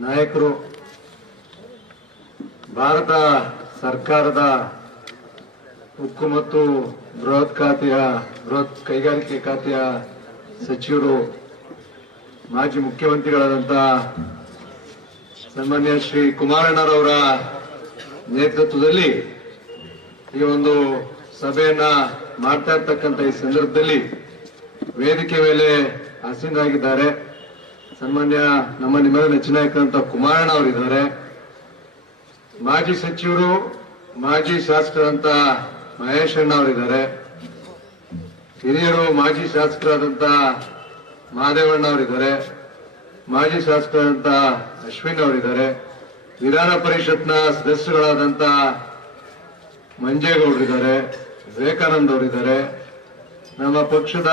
ನಾಯಕರು, ಭಾರತ ಸರ್ಕಾರದ ಉಕ್ಕು ಮತ್ತು ಬೃಹತ್ ಖಾತೆಯ, ಬೃಹತ್ ಕೈಗಾರಿಕೆ ಖಾತೆಯ ಸಚಿವರು, ಮಾಜಿ ಮುಖ್ಯಮಂತ್ರಿಗಳಾದಂತಹ ಸನ್ಮಾನ್ಯ ಶ್ರೀ ಕುಮಾರಣ್ಣರವರ ನೇತೃತ್ವದಲ್ಲಿ ಈ ಒಂದು ಸಭೆಯನ್ನ ಮಾಡ್ತಾ ಇರ್ತಕ್ಕಂಥ ಈ ಸಂದರ್ಭದಲ್ಲಿ ವೇದಿಕೆ ಮೇಲೆ ಆಸೀನರಾಗಿದ್ದಾರೆ. ಸನ್ಮಾನ್ಯ ನಮ್ಮ ನಿಮ್ಮ ನೆಚ್ಚಿನ ನಾಯಕರಂತ ಕುಮಾರಣ್ಣ ಅವರಿದ್ದಾರೆ ಮಾಜಿ ಸಚಿವರು, ಮಾಜಿ ಶಾಸಕರಂತ ಮಹೇಶ್ ಅಣ್ಣ ಅವರಿದ್ದಾರೆ ಹಿರಿಯರು, ಮಾಜಿ ಶಾಸಕರಾದಂತ ಮಹಾದೇವಣ್ಣ ಅವರಿದ್ದಾರೆ ಮಾಜಿ ಶಾಸಕರಾದಂತ ಅಶ್ವಿನ್ ಅವರಿದ್ದಾರೆ ವಿಧಾನ ಪರಿಷತ್ನ ಸದಸ್ಯರುಗಳಾದಂತ ಮಂಜೇಗೌಡರಿದ್ದಾರೆ ವಿವೇಕಾನಂದ ಅವರಿದ್ದಾರೆ ನಮ್ಮ ಪಕ್ಷದ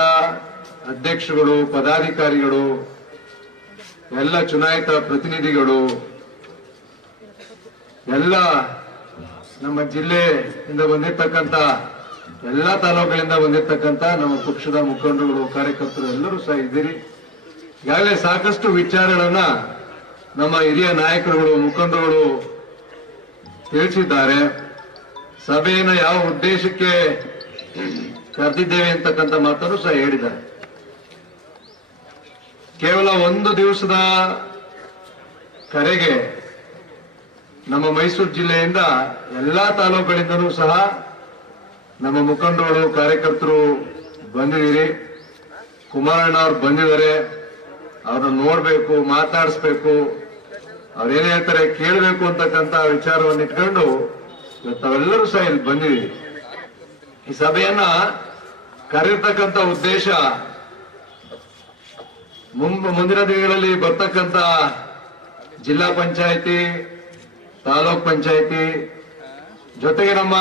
ಅಧ್ಯಕ್ಷಗಳು ಪದಾಧಿಕಾರಿಗಳು ಎಲ್ಲ ಚುನಾಯಿತ ಪ್ರತಿನಿಧಿಗಳು, ಎಲ್ಲ ನಮ್ಮ ಜಿಲ್ಲೆಯಿಂದ ಬಂದಿರತಕ್ಕಂತ ಎಲ್ಲ ತಾಲೂಕುಗಳಿಂದ ಬಂದಿರತಕ್ಕಂತ ನಮ್ಮ ಪಕ್ಷದ ಮುಖಂಡರುಗಳು, ಕಾರ್ಯಕರ್ತರು ಎಲ್ಲರೂ ಸಹ ಇದ್ದೀರಿ. ಈಗಾಗಲೇ ಸಾಕಷ್ಟು ವಿಚಾರಗಳನ್ನ ನಮ್ಮ ಹಿರಿಯ ನಾಯಕರುಗಳು, ಮುಖಂಡರುಗಳು ತಿಳಿಸಿದ್ದಾರೆ. ಸಭೆಯನ್ನು ಯಾವ ಉದ್ದೇಶಕ್ಕೆ ಕರೆದಿದ್ದೇವೆ ಅಂತಕ್ಕಂಥ ಮಾತನ್ನು ಸಹ ಹೇಳಿದ್ದಾರೆ. ಕೇವಲ ಒಂದು ದಿವಸದ ಕರೆಗೆ ನಮ್ಮ ಮೈಸೂರು ಜಿಲ್ಲೆಯಿಂದ ಎಲ್ಲಾ ತಾಲೂಕುಗಳಿಂದಲೂ ಸಹ ನಮ್ಮ ಮುಖಂಡರು, ಕಾರ್ಯಕರ್ತರು ಬಂದಿದ್ದೀರಿ. ಕುಮಾರಣ್ಣ ಅವ್ರು ಬಂದಿದ್ದಾರೆ. ಅವ್ರನ್ನ ನೋಡಬೇಕು, ಮಾತಾಡಿಸ್ಬೇಕು. ಅವ್ರು ಏನ್ ಹೇಳ್ತಾರೆ ಕೇಳಬೇಕು ಅಂತಕ್ಕಂಥ ವಿಚಾರವನ್ನು ಇಟ್ಕೊಂಡು ತಾವೆಲ್ಲರೂ ಸಹ ಇಲ್ಲಿ ಬಂದಿದ್ದೀರಿ ಈ ಸಭೆಯನ್ನ ಕರೆಯತಕ್ಕಂಥ ಉದ್ದೇಶ ಮುಂದಿನ ದಿನಗಳಲ್ಲಿ ಬರ್ತಕ್ಕಂತ ಜಿಲ್ಲಾ ಪಂಚಾಯಿತಿ, ತಾಲೂಕ್ ಪಂಚಾಯಿತಿ, ಜೊತೆಗೆ ನಮ್ಮ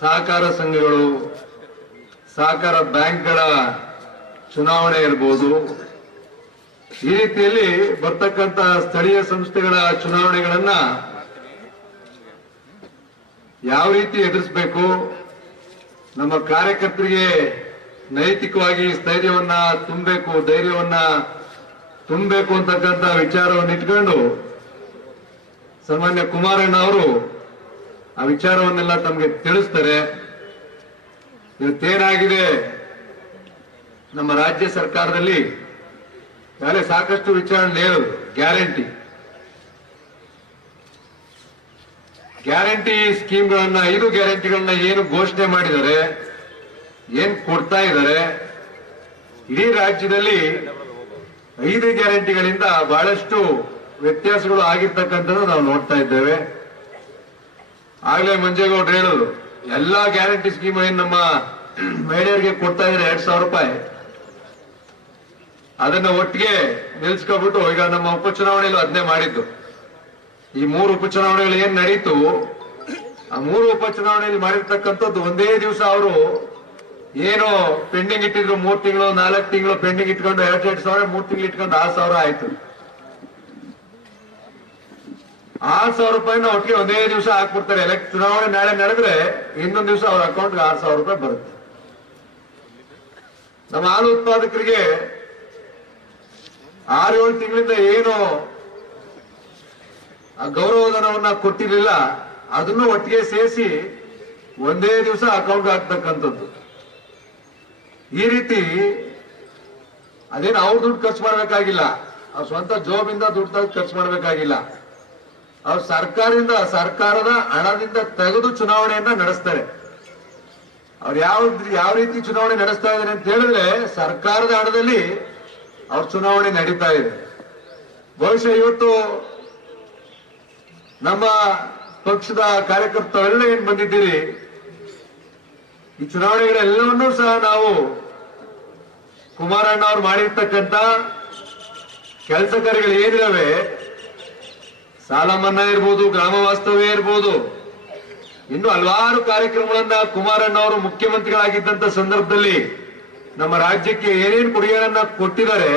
ಸಹಕಾರ ಸಂಘಗಳು, ಸಹಕಾರ ಬ್ಯಾಂಕ್ಗಳ ಚುನಾವಣೆ ಇರಬಹುದು ಈ ರೀತಿಯಲ್ಲಿ ಬರ್ತಕ್ಕಂತ ಸ್ಥಳೀಯ ಸಂಸ್ಥೆಗಳ ಚುನಾವಣೆಗಳನ್ನ ಯಾವ ರೀತಿ ಎದುರಿಸಬೇಕು, ನಮ್ಮ ಕಾರ್ಯಕರ್ತರಿಗೆ ನೈತಿಕವಾಗಿ ಸ್ಥೈರ್ಯವನ್ನ ತುಂಬಬೇಕು, ಧೈರ್ಯವನ್ನ ತುಂಬಬೇಕು ಅಂತಕ್ಕಂಥ ವಿಚಾರವನ್ನು ಇಟ್ಕೊಂಡು ಸಾಮಾನ್ಯ ಕುಮಾರಣ್ಣ ಅವರು ಆ ವಿಚಾರವನ್ನೆಲ್ಲ ತಮಗೆ ತಿಳಿಸ್ತಾರೆ. ಇವತ್ತೇನಾಗಿದೆ? ನಮ್ಮ ರಾಜ್ಯ ಸರ್ಕಾರದಲ್ಲಿ ಯಾರೇ ಸಾಕಷ್ಟು ವಿಚಾರಣೆ ಹೇಳುದು ಗ್ಯಾರಂಟಿ. ಗ್ಯಾರಂಟಿ ಸ್ಕೀಮ್ಗಳನ್ನ, ಐದು ಗ್ಯಾರಂಟಿಗಳನ್ನ ಏನು ಘೋಷಣೆ ಮಾಡಿದ್ದಾರೆ ಏನ್ ಕೊಡ್ತಾ ಇದ್ದಾರೆ? ಇಡೀ ರಾಜ್ಯದಲ್ಲಿ ಐದು ಗ್ಯಾರಂಟಿಗಳಿಂದ ಬಹಳಷ್ಟು ವ್ಯತ್ಯಾಸಗಳು ಆಗಿರ್ತಕ್ಕಂಥದ್ದು ನಾವು ನೋಡ್ತಾ ಇದ್ದೇವೆ. ಆಗ್ಲೇ ಮಂಜೇಗೌಡ್ರು ಹೇಳೋದು, ಎಲ್ಲಾ ಗ್ಯಾರಂಟಿ ಸ್ಕೀಮ್ ಏನ್ ನಮ್ಮ ಮಹಿಳೆಯರಿಗೆ ಕೊಡ್ತಾ ಇದ್ದಾರೆ ಎರಡ್ ಸಾವಿರ ರೂಪಾಯಿ? ಅದನ್ನ ಒಟ್ಟಿಗೆ ನಿಲ್ಸ್ಕೊಬಿಟ್ಟು ಈಗ ನಮ್ಮ ಉಪಚುನಾವಣೆಯಲ್ಲೂ ಅದನ್ನೇ ಮಾಡಿದ್ದು. ಈ ಮೂರು ಉಪಚುನಾವಣೆಗಳು ಏನ್ ನಡೀತು? ಆ ಮೂರು ಉಪಚುನಾವಣೆಯಲ್ಲಿ ಮಾಡಿರ್ತಕ್ಕಂಥದ್ದು ಒಂದೇ ದಿವಸ ಅವರು ಏನು ಪೆಂಡಿಂಗ್ ಇಟ್ಟಿದ್ರು ಮೂರ್ ತಿಂಗಳು, ನಾಲ್ಕು ತಿಂಗಳು ಪೆಂಡಿಂಗ್ ಇಟ್ಕೊಂಡು ಎರಡ್ ಎರಡ್ ಸಾವಿರ, ಮೂರ್ ತಿಂಗಳು ಇಟ್ಕೊಂಡು ಆರು ಸಾವಿರ ಆಯ್ತು. ಆರ್ ಸಾವಿರ ರೂಪಾಯಿನ ಒಟ್ಟಿಗೆ ಒಂದೇ ದಿವಸ ಹಾಕ್ಬಿಡ್ತಾರೆ. ಎಲೆಕ್ಟ್ ಚುನಾವಣೆ ನಾಳೆ ನಡೆದ್ರೆ ಇನ್ನೊಂದು ದಿವಸ ಅವ್ರ ಅಕೌಂಟ್ಗೆ ಆರ್ ಸಾವಿರ ರೂಪಾಯಿ ಬರುತ್ತೆ. ನಮ್ಮ ಹಾಲು ಉತ್ಪಾದಕರಿಗೆ ಆರು ಏಳು ತಿಂಗಳಿಂದ ಏನು ಗೌರವಧನವನ್ನ ಕೊಟ್ಟಿರಲಿಲ್ಲ, ಅದನ್ನು ಒಟ್ಟಿಗೆ ಸೇರಿಸಿ ಒಂದೇ ದಿವಸ ಅಕೌಂಟ್ ಹಾಕ್ತಕ್ಕಂಥದ್ದು ಈ ರೀತಿ ಅದೇನು ಅವ್ರ ದುಡ್ಡು ಖರ್ಚು ಮಾಡ್ಬೇಕಾಗಿಲ್ಲ. ಅವ್ರ ಸ್ವಂತ ಜೋಬಿಂದ ದುಡ್ಡು ತೆಗೆದು ಖರ್ಚು ಮಾಡ್ಬೇಕಾಗಿಲ್ಲ. ಅವ್ರು ಸರ್ಕಾರದಿಂದ, ಸರ್ಕಾರದ ಹಣದಿಂದ ತೆಗೆದು ಚುನಾವಣೆಯನ್ನ ನಡೆಸ್ತಾರೆ. ಅವ್ರು ಯಾವ ಯಾವ ರೀತಿ ಚುನಾವಣೆ ನಡೆಸ್ತಾ ಇದ್ದಾರೆ ಅಂತ ಹೇಳಿದ್ರೆ ಸರ್ಕಾರದ ಹಣದಲ್ಲಿ ಅವ್ರ ಚುನಾವಣೆ ನಡೀತಾ ಇದೆ. ಬಹುಶಃ ಇವತ್ತು ನಮ್ಮ ಪಕ್ಷದ ಕಾರ್ಯಕರ್ತರೆಲ್ಲ ಏನ್ ಬಂದಿದ್ದೀರಿ? ಈ ಚುನಾವಣೆಗಳೆಲ್ಲವನ್ನೂ ಸಹ ನಾವು ಕುಮಾರಣ್ಣ ಅವ್ರು ಮಾಡಿರ್ತಕ್ಕಂಥ ಕೆಲಸ ಕಾರ್ಯಗಳು ಏನಿದಾವೆ? ಸಾಲ ಮನ್ನಾ ಇರ್ಬೋದು, ಗ್ರಾಮ ವಾಸ್ತವ್ಯ ಇರ್ಬೋದು. ಇನ್ನು ಹಲವಾರು ಕಾರ್ಯಕ್ರಮಗಳನ್ನ ಕುಮಾರಣ್ಣ ಅವರು ಮುಖ್ಯಮಂತ್ರಿಗಳಾಗಿದ್ದಂತ ಸಂದರ್ಭದಲ್ಲಿ ನಮ್ಮ ರಾಜ್ಯಕ್ಕೆ ಏನೇನು ಕೊಡುಗೆಗಳನ್ನ ಕೊಟ್ಟಿದ್ದಾರೆ,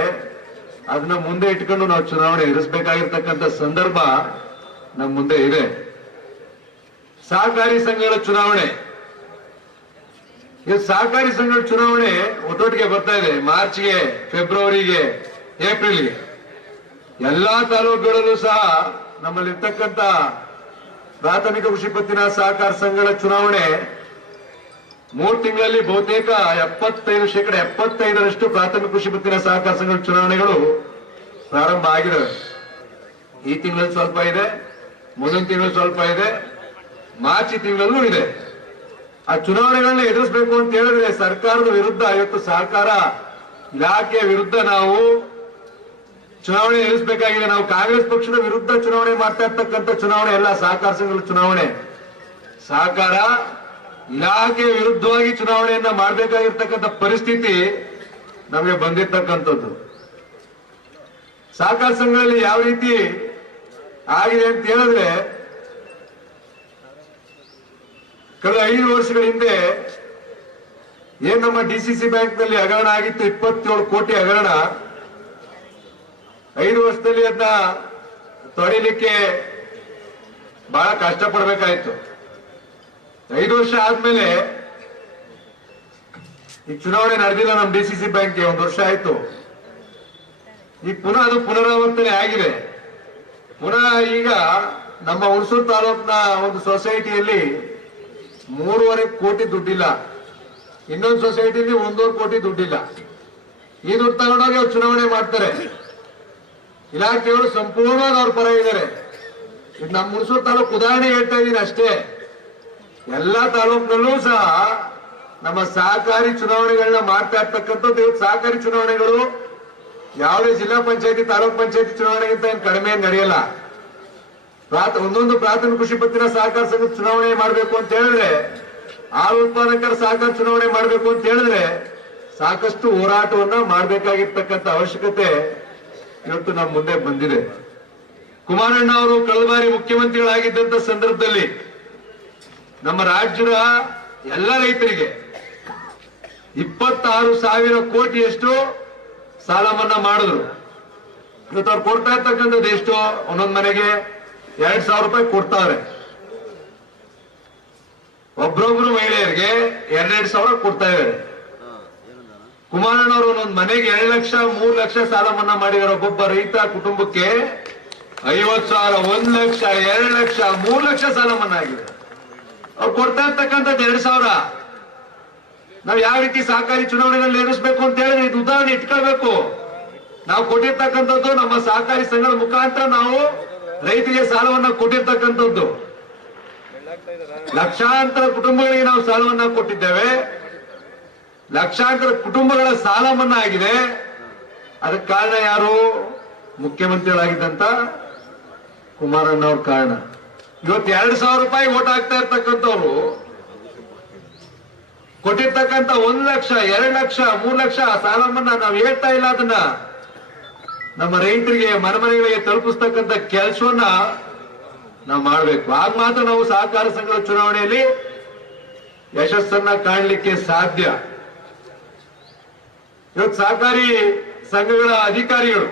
ಅದನ್ನ ಮುಂದೆ ಇಟ್ಕೊಂಡು ನಾವು ಚುನಾವಣೆ ಎದುರಿಸಬೇಕಾಗಿರ್ತಕ್ಕಂಥ ಸಂದರ್ಭ ನಮ್ಮ ಮುಂದೆ ಇದೆ. ಸಹಕಾರಿ ಸಂಘಗಳ ಚುನಾವಣೆ. ಇದು ಸಹಕಾರಿ ಸಂಘಗಳ ಚುನಾವಣೆ ಒಟ್ಟೊಟ್ಟಿಗೆ ಬರ್ತಾ ಇದೆ. ಮಾರ್ಚ್ಗೆ, ಫೆಬ್ರವರಿಗೆ, ಏಪ್ರಿಲ್ಗೆ. ಎಲ್ಲಾ ತಾಲೂಕುಗಳಲ್ಲೂ ಸಹ ನಮ್ಮಲ್ಲಿರ್ತಕ್ಕಂಥ ಪ್ರಾಥಮಿಕ ಕೃಷಿ ಪತ್ತಿನ ಸಹಕಾರ ಸಂಘಗಳ ಚುನಾವಣೆ ಮೂರು ತಿಂಗಳಲ್ಲಿ ಬಹುತೇಕ ಎಪ್ಪತ್ತೈದು ಶೇಕಡ ಎಪ್ಪತ್ತೈದರಷ್ಟು ಪ್ರಾಥಮಿಕ ಕೃಷಿ ಪತ್ತಿನ ಸಹಕಾರ ಸಂಘಗಳ ಚುನಾವಣೆಗಳು ಪ್ರಾರಂಭ ಆಗಿದೆ ಈ ತಿಂಗಳಲ್ಲಿ ಸ್ವಲ್ಪ ಇದೆ, ಮುಂದಿನ ತಿಂಗಳು ಸ್ವಲ್ಪ ಇದೆ, ಮಾರ್ಚ್ ತಿಂಗಳಲ್ಲೂ ಇದೆ. ಆ ಚುನಾವಣೆಗಳನ್ನ ಎದುರಿಸಬೇಕು ಅಂತ ಹೇಳಿದ್ರೆ ಸರ್ಕಾರದ ವಿರುದ್ಧ ಇವತ್ತು ಸಹಕಾರ ಇಲಾಖೆಯ ವಿರುದ್ಧ ನಾವು ಚುನಾವಣೆ ಎದುರಿಸಬೇಕಾಗಿದೆ. ನಾವು ಕಾಂಗ್ರೆಸ್ ಪಕ್ಷದ ವಿರುದ್ಧ ಚುನಾವಣೆ ಮಾಡ್ತಾ ಇರ್ತಕ್ಕಂಥ ಚುನಾವಣೆ ಎಲ್ಲ ಸಹಕಾರ ಸಂಘಗಳ ಚುನಾವಣೆ. ಸಹಕಾರ ಇಲಾಖೆ ವಿರುದ್ಧವಾಗಿ ಚುನಾವಣೆಯನ್ನ ಮಾಡಬೇಕಾಗಿರ್ತಕ್ಕಂಥ ಪರಿಸ್ಥಿತಿ ನಮಗೆ ಬಂದಿರ್ತಕ್ಕಂಥದ್ದು. ಸಹಕಾರ ಸಂಘಗಳಲ್ಲಿ ಯಾವ ರೀತಿ ಆಗಿದೆ ಅಂತ ಹೇಳಿದ್ರೆ ಕಳೆದ ಐದು ವರ್ಷಗಳ ಹಿಂದೆ ಏನ್ ನಮ್ಮ ಡಿಸಿಸಿ ಬ್ಯಾಂಕ್ನಲ್ಲಿ ಹಗರಣ ಆಗಿತ್ತು? ಇಪ್ಪತ್ತೇಳು ಕೋಟಿ ಹಗರಣ. ಐದು ವರ್ಷದಲ್ಲಿ ಅದನ್ನ ತೊಡಿಲಿಕ್ಕೆ ಬಹಳ ಕಷ್ಟಪಡಬೇಕಾಯ್ತು. ಐದು ವರ್ಷ ಆದ್ಮೇಲೆ ಈ ಚುನಾವಣೆ ನಡೆದಿಲ್ಲ ನಮ್ಮ ಡಿಸಿಸಿ ಬ್ಯಾಂಕ್ಗೆ, ಒಂದು ವರ್ಷ ಆಯ್ತು. ಈ ಪುನಃ ಅದು ಪುನರಾವರ್ತನೆ ಆಗಿದೆ. ಪುನಃ ಈಗ ನಮ್ಮ ಹುಣಸೂರು ತಾಲೂಕಿನ ಒಂದು ಸೊಸೈಟಿಯಲ್ಲಿ ಮೂರುವರೆ ಕೋಟಿ ದುಡ್ಡಿಲ್ಲ. ಇನ್ನೊಂದು ಸೊಸೈಟಿಲಿ ಒಂದೂವರೆ ಕೋಟಿ ದುಡ್ಡಿಲ್ಲ. ಈ ದುಡ್ಡು ತಗೊಂಡೋಗಿ ಅವ್ರು ಚುನಾವಣೆ ಮಾಡ್ತಾರೆ. ಇಲಾಖೆಯವರು ಸಂಪೂರ್ಣವಾಗಿ ಅವ್ರ ಪರ ಇದ್ದಾರೆ. ಇದು ನಮ್ಮ ಮುನ್ಸೂರು ತಾಲೂಕು ಉದಾಹರಣೆ ಹೇಳ್ತಾ ಇದ್ದೀನಿ ಅಷ್ಟೇ. ಎಲ್ಲ ತಾಲೂಕಿನಲ್ಲೂ ಸಹ ನಮ್ಮ ಸಹಕಾರಿ ಚುನಾವಣೆಗಳನ್ನ ಮಾಡ್ತಾ ಇರ್ತಕ್ಕಂಥದ್ದು ಇವತ್ತು ಸಹಕಾರಿ ಚುನಾವಣೆಗಳು. ಯಾವುದೇ ಜಿಲ್ಲಾ ಪಂಚಾಯತಿ, ತಾಲೂಕ್ ಪಂಚಾಯತಿ ಚುನಾವಣೆಗಿಂತ ಏನು ಕಡಿಮೆ ನಡೆಯಲ್ಲ. ಒಂದೊಂದು ಪ್ರಾಥಮಿಕ ಕೃಷಿ ಪತ್ತಿನ ಸಹಕಾರ ಸಂಘ ಚುನಾವಣೆ ಮಾಡಬೇಕು ಅಂತ ಹೇಳಿದ್ರೆ ಹಾಲು ಉತ್ಪಾದಕರ ಸಹಕಾರ ಚುನಾವಣೆ ಮಾಡಬೇಕು ಅಂತ ಹೇಳಿದ್ರೆ, ಸಾಕಷ್ಟು ಹೋರಾಟವನ್ನ ಮಾಡಬೇಕಾಗಿರ್ತಕ್ಕಂಥ ಅವಶ್ಯಕತೆ ಇವತ್ತು ನಮ್ಮ ಮುಂದೆ ಬಂದಿದೆ. ಕುಮಾರಣ್ಣ ಅವರು ಕಳೆದ ಬಾರಿ ಮುಖ್ಯಮಂತ್ರಿಗಳಾಗಿದ್ದಂತ ಸಂದರ್ಭದಲ್ಲಿ ನಮ್ಮ ರಾಜ್ಯದ ಎಲ್ಲ ರೈತರಿಗೆ ಇಪ್ಪತ್ತಾರು ಸಾವಿರ ಕೋಟಿಯಷ್ಟು ಸಾಲ ಮನ್ನಾ ಮಾಡಿದ್ರು. ಇವತ್ತು ಅವ್ರು ಕೊಡ್ತಾ ಇರ್ತಕ್ಕಂಥದ್ದು ಎಷ್ಟು, ಒಂದೊಂದು ಮನೆಗೆ ಎರಡ್ ಸಾವಿರ ರೂಪಾಯಿ ಕೊಡ್ತಾವ್ರೆ ಒಬ್ರೊಬ್ರು ಮಹಿಳೆಯರಿಗೆ ಎರಡೆರಡು ಸಾವಿರ ಕೊಡ್ತಾ ಇದ್ದಾರೆ. ಕುಮಾರಣ್ಣವರು ಒಂದೊಂದು ಮನೆಗೆ ಎರಡು ಲಕ್ಷ, ಮೂರು ಲಕ್ಷ ಸಾಲ ಮನ್ನಾ ಮಾಡಿದಾರೆ ಒಬ್ಬೊಬ್ಬ ರೈತ ಕುಟುಂಬಕ್ಕೆ ಐವತ್ತು ಸಾವಿರ, ಒಂದ್ ಲಕ್ಷ, ಎರಡು ಲಕ್ಷ, ಮೂರು ಲಕ್ಷ ಸಾಲ ಮನ್ನಾ ಆಗಿದೆ. ಅವ್ರು ಕೊಡ್ತಾ ಇರ್ತಕ್ಕಂಥದ್ದು ಎರಡು ಸಾವಿರ. ನಾವು ಯಾವ ರೀತಿ ಸಹಕಾರಿ ಚುನಾವಣೆಯಲ್ಲಿ ಎದುರಿಸಬೇಕು ಅಂತ ಹೇಳಿದ್ರೆ ಇದು ಉದಾಹರಣೆ ಇಟ್ಕೊಳ್ಬೇಕು. ನಾವು ಕೊಟ್ಟಿರ್ತಕ್ಕಂಥದ್ದು ನಮ್ಮ ಸಹಕಾರಿ ಸಂಘದ ಮುಖಾಂತರ ನಾವು ರೈತರಿಗೆ ಸಾಲವನ್ನ ಕೊಟ್ಟಿರ್ತಕ್ಕಂಥದ್ದು. ಲಕ್ಷಾಂತರ ಕುಟುಂಬಗಳಿಗೆ ನಾವು ಸಾಲವನ್ನ ಕೊಟ್ಟಿದ್ದೇವೆ. ಲಕ್ಷಾಂತರ ಕುಟುಂಬಗಳ ಸಾಲ ಮನ್ನಾ ಆಗಿದೆ ಅದಕ್ಕೆ ಕಾರಣ ಯಾರು? ಮುಖ್ಯಮಂತ್ರಿಗಳಾಗಿದ್ದಂತ ಕುಮಾರಣ್ಣ ಅವ್ರ ಕಾರಣ. ಇವತ್ತು ಎರಡು ಸಾವಿರ ರೂಪಾಯಿ ಓಟ್ ಹಾಕ್ತಾ ಇರ್ತಕ್ಕಂಥವ್ರು ಕೊಟ್ಟಿರ್ತಕ್ಕಂಥ ಒಂದ್ ಲಕ್ಷ, ಎರಡು ಲಕ್ಷ, ಮೂರು ಲಕ್ಷ ಸಾಲ ಮನ್ನಾ ನಾವು ಹೇಳ್ತಾ ಇಲ್ಲ ಅದನ್ನ. ನಮ್ಮ ರೈತರಿಗೆ ಮನೆಮನೆಗಳಿಗೆ ತಲುಪಿಸ್ತಕ್ಕಂಥ ಕೆಲಸವನ್ನ ನಾವು ಮಾಡಬೇಕು. ಆಗ ಮಾತ್ರ ನಾವು ಸಹಕಾರ ಸಂಘದ ಚುನಾವಣೆಯಲ್ಲಿ ಯಶಸ್ಸನ್ನ ಕಾಣಲಿಕ್ಕೆ ಸಾಧ್ಯ. ಇವತ್ತು ಸಹಕಾರಿ ಸಂಘಗಳ ಅಧಿಕಾರಿಗಳು,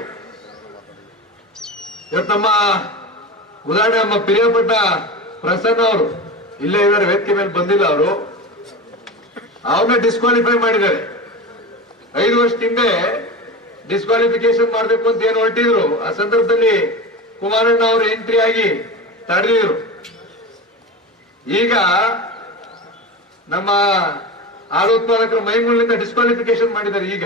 ಇವತ್ತು ನಮ್ಮ ಉದಾಹರಣೆ ನಮ್ಮ ಪ್ರಿಯಪಟ್ಟ ಪ್ರಸನ್ನ ಅವರು, ಇಲ್ಲೇ ಇದ್ದಾರೆ ವ್ಯಕ್ತಿ ಮೇಲೆ ಬಂದಿಲ್ಲ ಅವರು. ಅವ್ರನ್ನ ಡಿಸ್ಕ್ವಾಲಿಫೈ ಮಾಡಿದ್ದಾರೆ. ಐದು ವರ್ಷದ ಹಿಂದೆ ಡಿಸ್ಕ್ವಾಲಿಫಿಕೇಶನ್ ಮಾಡಬೇಕು ಅಂತ ಏನು ಹೊರಟಿದ್ರು, ಆ ಸಂದರ್ಭದಲ್ಲಿ ಕುಮಾರಣ್ಣ ಅವರು ಎಂಟ್ರಿ ಆಗಿ ತಡೆದಿದ್ರು. ಈಗ ನಮ್ಮ ಹಾಲು ಉತ್ಪಾದಕರು ಮೈಮೂಲಿನಿಂದ ಡಿಸ್ಕ್ವಾಲಿಫಿಕೇಶನ್ ಮಾಡಿದ್ದಾರೆ ಈಗ.